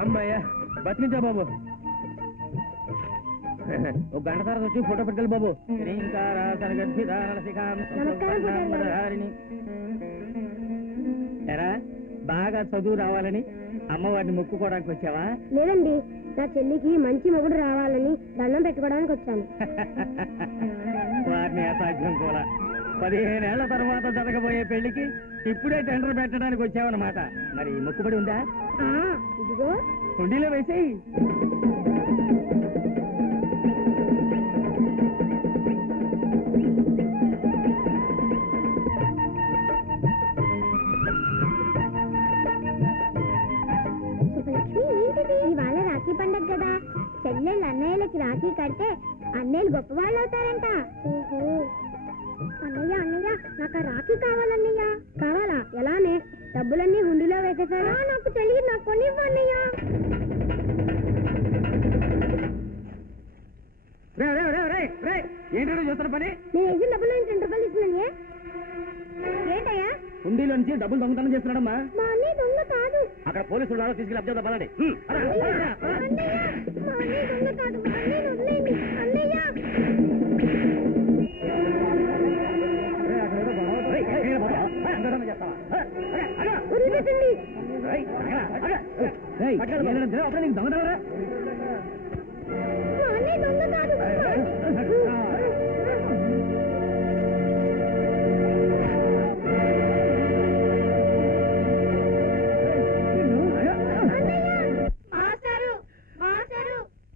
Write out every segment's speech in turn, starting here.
అమ్మాయ్యా బతికించా బాబు. ఒక గంట తర్వాత వచ్చి ఫోటో పెట్టుకెళ్ళి బాబు. ఎరా బాగా చదువు రావాలని అమ్మవారిని మొక్కుకోవడానికి వచ్చావా? లేదండి, నా చెల్లికి మంచి మొగుడు రావాలని దండం పెట్టుకోవడానికి వచ్చాను. వారిని అసాధ్యం కూడా. 15 ఏళ్ల తర్వాత జరగబోయే పెళ్లికి ఇప్పుడే టెండర్ పెట్టడానికి వచ్చావన్నమాట. మరి మొక్కుబడి ఉందా? ఇదిగో హుండీలో వేసేయి. ఇవాళ రాఖీ పండగ కదా, చెల్లెళ్ళు అన్నయ్యలకి రాఖీ కడితే అన్నయ్యలు గొప్పవాళ్ళు అవుతారంట. అన్నయ్య అన్నయ్య నాకు రాఖీ కావాలన్నయ్య. కావాలా? ఎలానే? డబ్బులన్నీ హుండీలో వేసేసారా? నాకు తెలియదు, నాకు కొనివ్వు అన్నయ్య. ఏంటో చూస్తున్న పని? నేను వేసిన డబ్బులు 2 రూపాయలు ఇస్తున్నాను. ఏంటయ్యా? హుండీలో నుంచి డబ్బులు దొంగతనం చేస్తున్నాడమ్మా. మా అన్నయ్య దొంగ కాదు. అక్కడ పోలీసులు తీసుకెళ్ళి అబ్జర్వ్ పదండి. దొంగ కాదు, వదిలేయండి అన్నయ్య. దొంగతనరా? దొంగ కాదు.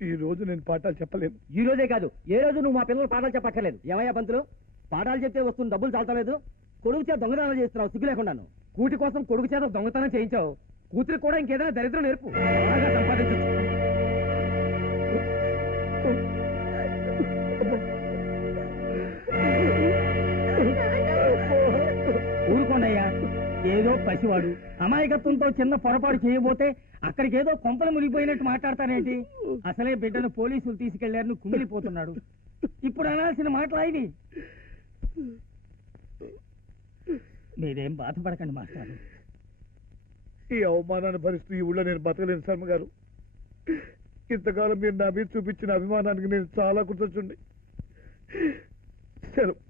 ఈ రోజు నేను పాఠాలు చెప్పలేను. ఈ రోజే కాదు, ఏ రోజు నువ్వు మా పిల్లలు పాఠాలు చెప్పక్కర్లేదు. ఏమయ్యా పంతులు, పాఠాలు చెప్తే వస్తున్న డబ్బులు చాలతలేదు, కొడుకు చేత దొంగతనం చేస్తున్నావు సిగ్గు లేకుండాను. కూటి కోసం కొడుకు చేత దొంగతనం చేయించావు, కూతురికి కూడా ఇంకేదైనా దరిద్రం నేర్పు. బాగా సంపాదించు. ఊరుకోండయ్యా, ఏదో పసివాడు అమాయకత్వంతో చిన్న పొరపాటు చేయబోతే అక్కడికి ఏదో కొంపలు మునిగిపోయినట్టు మాట్లాడతారేంటి? అసలే బిడ్డను పోలీసులు తీసుకెళ్లారని కుమిలిపోతున్నాడు. ఇప్పుడు అనాల్సిన మాటలా ఇది? మీరేం బాధపడకండి మాస్టారు. ఈ అవమానాన్ని భరిస్తూ ఈ ఊళ్ళో నేను బతకలేను శర్మ గారు. ఇంతకాలం మీరు నా మీద చూపించిన అభిమానానికి నేను చాలా కృతజ్ఞుడిని. సెలవు.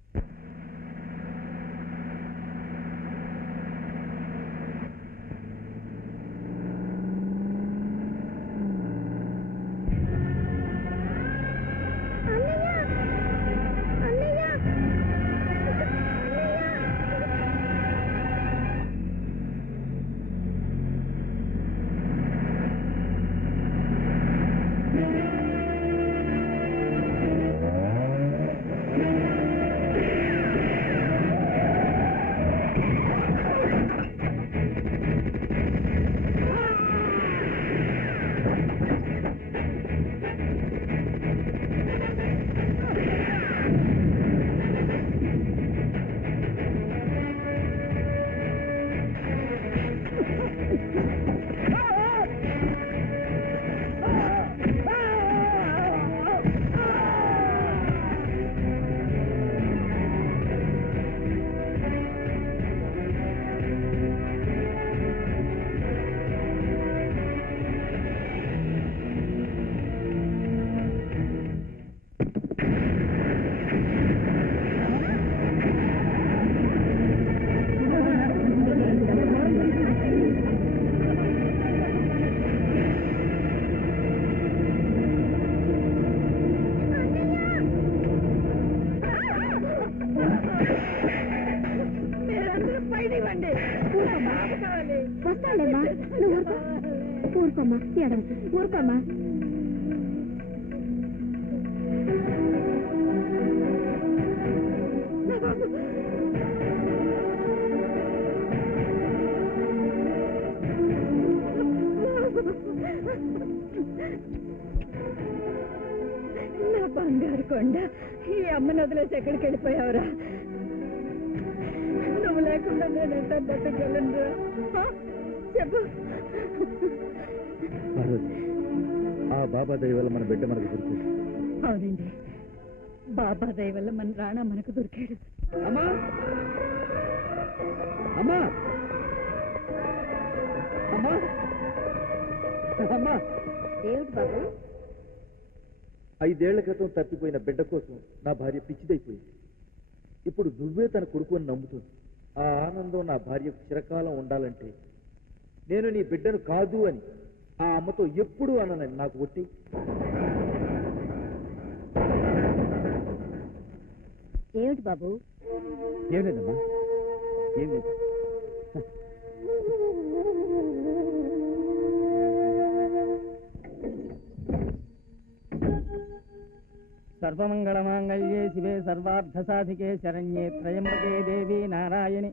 వస్తాలేమ్మా, నువ్వు ఊరుకోమ్మా, ఊరుకోమ్మా. బంగారు కొండ, ఈ అమ్మని వదిలేసి ఎక్కడికి వెళ్ళిపోయావురా? నువ్వు లేకుండా నేను ఎంత బతకగలనురా? చెప్పు. ఆ బాబా దయ వల్ల మన బిడ్డ మనకు దొరికింది. అవునండి, బాబా దయ వల్ల మన రాణా మనకు దొరికాడు. అమ్మా అమ్మా అమ్మా అమ్మా, ఏమిటి బాబు? 5 ఏళ్ల క్రితం తప్పిపోయిన బిడ్డ కోసం నా భార్య పిచ్చిదైపోయింది. ఇప్పుడు నువ్వే తన కొడుకు అని నమ్ముతుంది. ఆ ఆనందం నా భార్యకు చిరకాలం ఉండాలంటే నేను నీ బిడ్డను కాదు అని ఆ అమ్మతో ఎప్పుడూ అననని నాకు ఒట్టి. ఏమిటి బాబు? ఏం లేదమ్మా, ఏం లేదు. సర్వమంగళమాంగళ్యే శివే సర్వార్థ సాధికే శరణ్యే త్రయంబకే దేవి నారాయణి.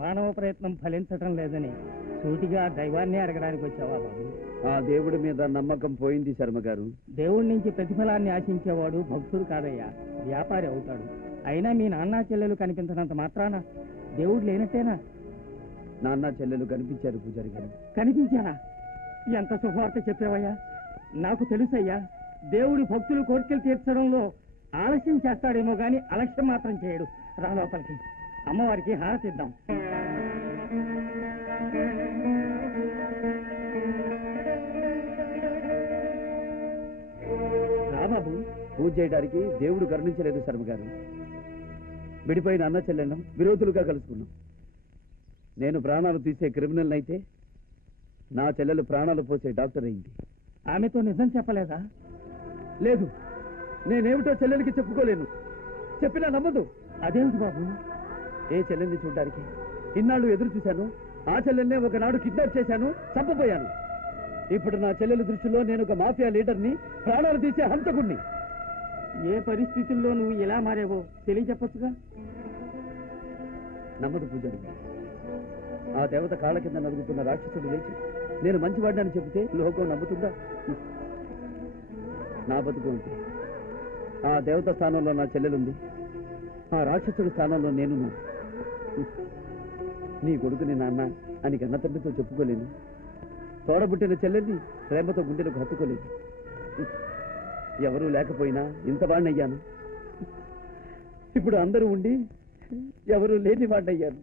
మానవ ప్రయత్నం ఫలించటం లేదని సూటిగా దైవాన్ని అడగడానికి వచ్చావా బాబు? ఆ దేవుడి మీద నమ్మకం పోయింది శర్మ గారు. దేవుడి నుంచి ప్రతిఫలాన్ని ఆశించేవాడు భక్తుడు కాదయ్యా, వ్యాపారి అవుతాడు. అయినా మీ నాన్న చెల్లెలు కనిపించినంత మాత్రాన దేవుడు లేనట్టేనా? నాన్న చెల్లెలు కనిపించారు పూజారి గారు. కనిపించారా? ఎంత శుభవార్త చెప్పావయ్యా. నాకు తెలుసయ్యా, దేవుడి భక్తులు కోరికలు తీర్చడంలో ఆలస్యం చేస్తాడేమో గాని అలక్ష్యం మాత్రం చేయడు. రా లోపలికి, అమ్మవారికి హారతిద్దాం. రాబాబు. పూజ చేయడానికి దేవుడు కరుణించలేదు శర్మ గారు. విడిపోయిన అన్న చెల్లెళ్ళం విరోధులుగా కలుసుకున్నాం. నేను ప్రాణాలు తీసే క్రిమినల్ అయితే నా చెల్లెలు ప్రాణాలు పోసే డాక్టర్ అయింది. ఆమెతో నిజం చెప్పలేదా? లేదు, నేనేమిటో చెల్లెలికి చెప్పుకోలేను. చెప్పినా నమ్మదు. అదేమిటి బాబు? ఏ చెల్లెల్ని చూడడానికి ఇన్నాళ్ళు ఎదురు చూశాను. ఆ చెల్లెల్నే ఒకనాడు కిడ్నాప్ చేశాను, చంపబోయాను. ఇప్పుడు నా చెల్లెలి దృష్టిలో నేను ఒక మాఫియా లీడర్ని, ప్రాణాలు తీసే హంతకుణ్ణి. ఏ పరిస్థితుల్లో నువ్వు ఇలా మారేవో తెలియచెప్పచ్చుగా. నమ్మదు పూజారి. ఆ దేవత కాళ్ళ కింద నలుగుతున్న రాక్షసుడు లేచి నేను మంచివాడిని చెబితే లోకం నమ్ముతుందా? నా బతుకు అంతే. ఆ దేవత స్థానంలో నా చెల్లెలుంది, ఆ రాక్షసుడి స్థానంలో నేను. నీ కొడుకుని నాన్న అని కన్న తండ్రితో చెప్పుకోలేను. తోడబుట్టిన చెల్లెల్ని ప్రేమతో గుండెలకు హత్తుకోలేదు. ఎవరూ లేకపోయినా ఇంత వాడినయ్యాను. ఇప్పుడు అందరూ ఉండి ఎవరూ లేని వాడినయ్యాను.